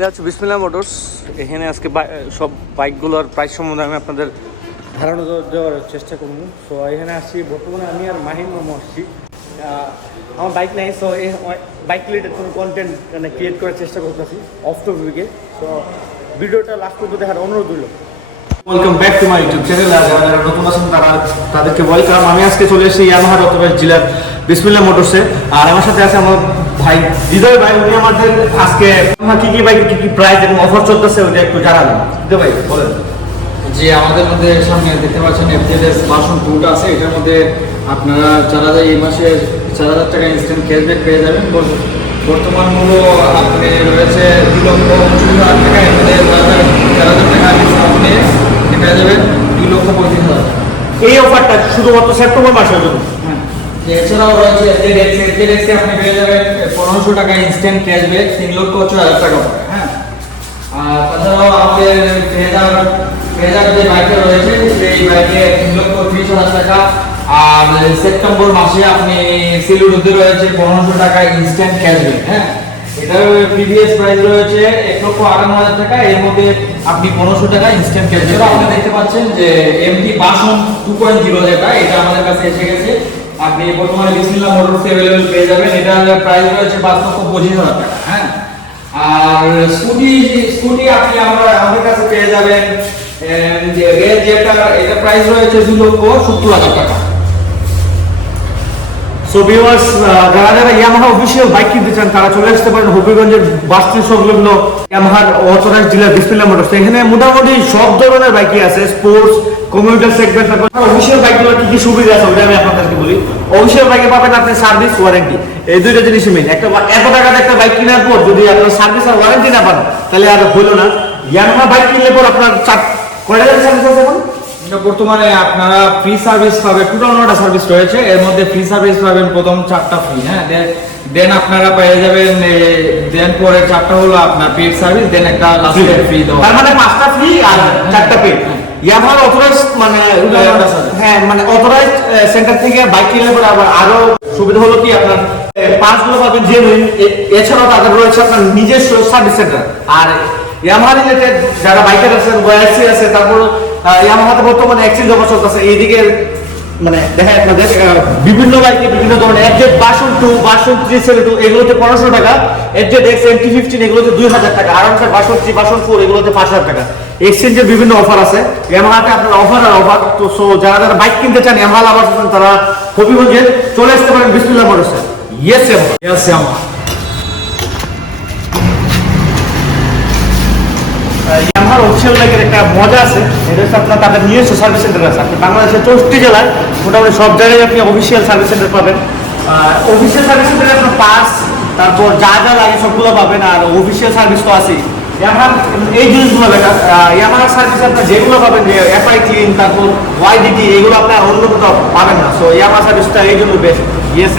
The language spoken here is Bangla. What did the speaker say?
এটা হচ্ছে বিসমিল্লাহ মোটরস। এখানে আজকে সব বাইকগুলোর প্রাইস সম্বন্ধে আমি আপনাদের ধারণা দেওয়ার চেষ্টা করব। সো এখানে আসছি, বর্তমানে আমি আর মাহিম মামু আসছি। আমার বাইক নেই, সো এই বাইক রিলেটেড কোনো কন্টেন্ট মানে ক্রিয়েট করার চেষ্টা করতেছি অফ টপিকে। সো ভিডিওটা লাস্ট পর্যন্ত দেখার অনুরোধ রইল। Welcome back to my YouTube channel. আর যারা নতুন আছেন তাদেরকে ওয়েলকাম। আমি আজকে চলে এসেছি ইয়ামাহা রতবাস জেলার বিসমিল্লাহ মোটরসে। আর আমার সাথে আছে আমার ভাই হৃদয় ভাই। উনি আমাদের আজকে কি কি বাইক কি কি প্রাইস এবং অফার চলতেছে ওটা একটু জানাবেন। হৃদয় ভাই বলেন। জি, আমাদের মধ্যে সামনে দেখতে পাচ্ছেন এফজেডএস ভার্সন 2টা আছে। এটার মধ্যে আপনারা 4000 এই মাসে 4000 টাকা ইনস্ট্যান্ট ক্যাশব্যাক পেয়ে যাবেন। বর্তমান মূল্য আপনি রয়েছে 2,25,000 টাকা। এর মধ্যে 4000 টাকা ডিসকাউন্ট নিয়ে পেয়ে যাবেন 2,35,000 টাকা। এই অফারটা শুধুমাত্র সেপ্টেম্বর মাসের জন্য। এছাড়াও রয়েছে এফজেডএক্স আপনি পেয়ে যাবেন 1500 টাকা ইনস্ট্যান্ট ক্যাশব্যাক 3,04,000 টাকা পাবেন। হ্যাঁ, আর তাছাড়াও আমাদের ফেজার যে বাইকটা রয়েছে সেই বাইকে 3,30,000 টাকা। আর সেপ্টেম্বর মাসে আপনি সিলুডুতে রয়েছে 1500 টাকা ইনস্ট্যান্ট ক্যাশব্যাক। হ্যাঁ, এটার প্রিভিয়াস প্রাইস রয়েছে 1,58,000 টাকা। এর মধ্যে আপনি 1500 টাকা ইনস্ট্যান্ট ক্যাশব্যাক। আপনি দেখতে পাচ্ছেন যে এমটি ভার্সন 2.0 যেটা, এটা আমাদের কাছে এসে গেছে। আপনি বর্তমানে বিসমিল্লাহ মোটরস অ্যাভেলেবল পেয়ে যাবেন। এটার প্রাইস রয়েছে 5,25,000 টাকা। হ্যাঁ, আর স্কুটি আপনি আমাদের কাছে পেয়ে যাবেন যে রেড যেটা, এটা প্রাইস রয়েছে 2,70,000 টাকা। সো ভিউয়ার্স, যারা যারা ইয়ামাহা অফিশিয়াল বাইক কিনতে চান তারা চলে আসতে পারেন হবিগঞ্জের বাস স্ট্যান্ড সংলগ্ন ইয়ামাহার অথরাইজড ডিলার বিসমিল্লাহ মোটরস। এখানে মোটামুটি সব ধরনের বাইকই আছে, স্পোর্টস, কমিউটার সেগমেন্ট। তারপর অফিশিয়াল বাইকগুলোর কি কি সুবিধা আছে ওটা আমি আপনাদেরকে বলি। অফিশিয়াল বাইকে পাবেন আপনি সার্ভিস, ওয়ারেন্টি, এই দুইটা জিনিস মেইন। একটা এত টাকার একটা বাইক কেনার পর যদি আপনার সার্ভিস আর ওয়ারেন্টি না পান তাহলে আর হলো না। ইয়ামাহা বাইক কিনলে পর আপনার কয়টা সার্ভিস আছে এখন? বর্তমানে আপনারা ফ্রি সার্ভিস পাবেন, টোটাল 9টা সার্ভিস রয়েছে। এর মধ্যে ফ্রি সার্ভিস পাবেন প্রথম 4টা ফ্রি। হ্যাঁ, দেন আপনারা পেয়ে যাবেন, দেন পরে 4টা হলো আপনার পেড সার্ভিস, দেন একটা লাস্টে ফ্রি দেওয়া। তার মানে 5টা ফ্রি আর 4টা পেড। ইয়ামাহার অথরাইজড মানে হ্যাঁ মানে অথরাইজড সেন্টার থেকে বাইক কিনলে পরে আবার আরো সুবিধা হলো কি আপনার পাঁচগুলো পাবেন জেনুইন। এছাড়াও তাদের রয়েছে আপনার নিজস্ব সার্ভিস সেন্টার। আর ইয়ামাহা রিলেটেড যারা বাইকার আছেন, ওয়াইসি আছে, তারপর ইয়ামাহাতে বর্তমানে এক্সচেঞ্জ অফার চলতেছে। এইদিকে মানে দেখা আপনাদের বিভিন্ন বাইকে বিভিন্ন ধরনের এফজেড ভার্সন 2, ভার্সন 372 এগুলোতে 1500 টাকা, এফজেড এক্স MT-15 এগুলোতে 2000 টাকা, আর ভার্সন 3, ভার্সন 4 এগুলোতে 5000 টাকা। এক্সচেঞ্জের বিভিন্ন অফার আছে ইয়ামাহাতে। আপনার অফার আর অফার। তো সো যারা যারা বাইক কিনতে চান, ইয়ামাহা লাভার আছেন, তারা হবিগঞ্জে চলে আসতে পারেন বিসমিল্লাহ মোটরসে। Yes Yamaha. ইয়ামাহার অফিসিয়াল বাইকের একটা মজা আছে, এটা হচ্ছে আপনার তাদের নিজস্ব সার্ভিস সেন্টার আছে। আপনি বাংলাদেশের 64টি জেলায় মোটামুটি সব জায়গায় আপনি অফিসিয়াল সার্ভিস সেন্টার পাবেন। অফিসিয়াল সার্ভিস সেন্টারে আপনার পাস, তারপর যা যা লাগে সবগুলো পাবেন। আর অফিসিয়াল সার্ভিস তো আছেই। ইয়ামাহার এই জিনিসগুলো বেটার। ইয়ামাহার সার্ভিস আপনার যেগুলো পাবেন যে এফআই ক্লিন, তারপর ওয়াইডিটি, এগুলো আপনার অন্য কোথাও পাবেন না। সো ইয়ামাহা সার্ভিসটা এই জন্য বেস্ট। ইয়েস।